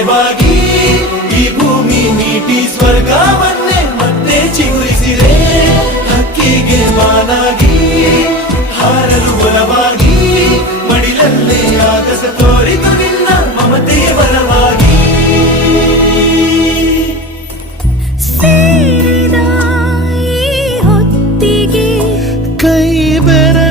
ನೆರವಾಗಿ ಈ ಭೂಮಿ ನೀಟಿ ಸ್ವರ್ಗವನ್ನೇ ಮತ್ತೆ ಚಿಗುರಿಸಿದೆ ಹಕ್ಕಿಗೆ ಮಾನಾಗಿ ಹಾರಲು ಬಲವಾಗಿ ಮಡಿಲಲ್ಲೇ ಆಗಸ ತೋರಿತು ನಿನ್ನ ಮಮತೆಯ ಬಲವಾಗಿ ಕೈ ಬೆರ